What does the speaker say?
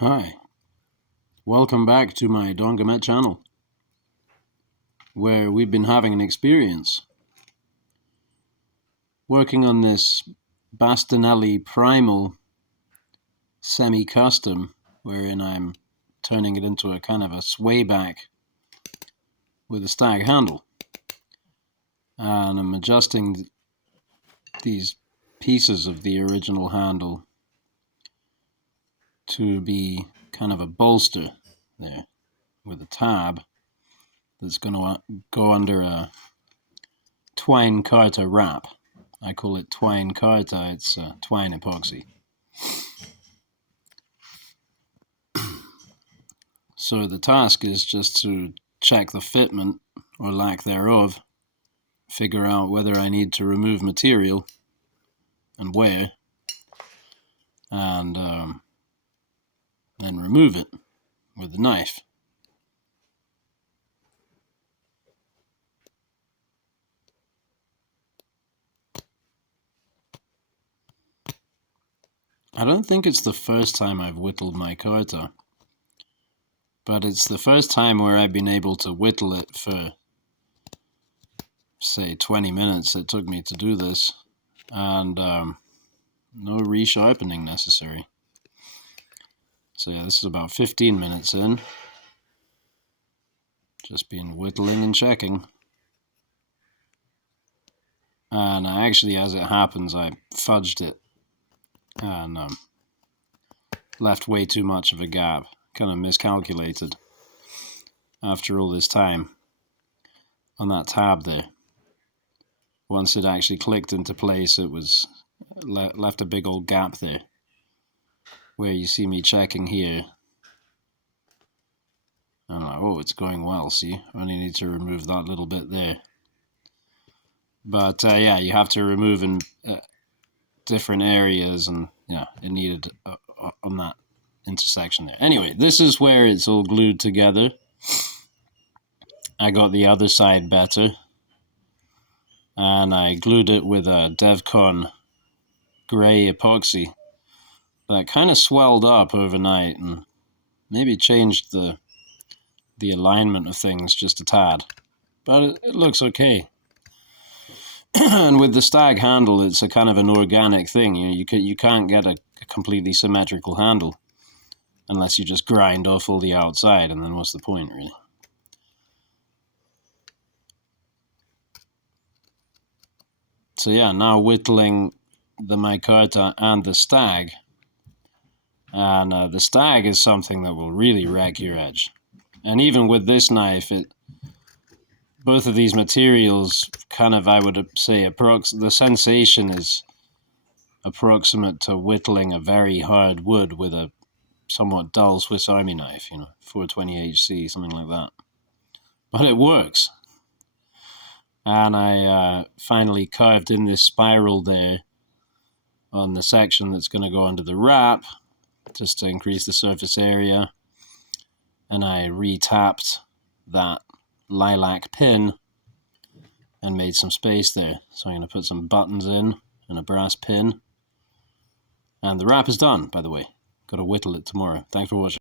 Hi, welcome back to my Dongamet channel, where we've been having an experience working on this Bastinelli Primal semi-custom, wherein I'm turning it into a kind of a swayback with a Stag handle. And I'm adjusting these pieces of the original handle to be kind of a bolster there with a tab that's going to go under a twine Micarta wrap. I call it twine Micarta, it's twine epoxy. So the task is just to check the fitment, or lack thereof, figure out whether I need to remove material and where, and then remove it with the knife. I don't think it's the first time I've whittled Micarta, but it's the first time where I've been able to whittle it for, say, 20 minutes. It took me to do this, and no resharpening necessary. So yeah, this is about 15 minutes in. Just been whittling and checking. And actually, as it happens, I fudged it and left way too much of a gap. Kind of miscalculated after all this time on that tab there. Once it actually clicked into place, it was left a big old gap there where you see me checking here. I'm like, oh, it's going well, see? I only need to remove that little bit there. But yeah, you have to remove in different areas, and yeah, it needed on that intersection there. Anyway, this is where it's all glued together. I got the other side better, and I glued it with a DevCon gray epoxy that kind of swelled up overnight and maybe changed the alignment of things just a tad, but it looks okay. And with the Stag handle, it's a kind of an organic thing. You can't get a completely symmetrical handle unless you just grind off all the outside, and then what's the point, really? So yeah, now whittling the Micarta and the Stag. And the Stag is something that will really wreck your edge. And even with this knife, both of these materials kind of, I would say, the sensation is approximate to whittling a very hard wood with a somewhat dull Swiss Army knife, 420HC, something like that. But it works. And I finally carved in this spiral there on the section that's going to go under the wrap, just to increase the surface area. And I re-tapped that lilac pin and made some space there. So I'm going to put some buttons in and a brass pin. And the wrap is done, by the way. Got to whittle it tomorrow. Thanks for watching.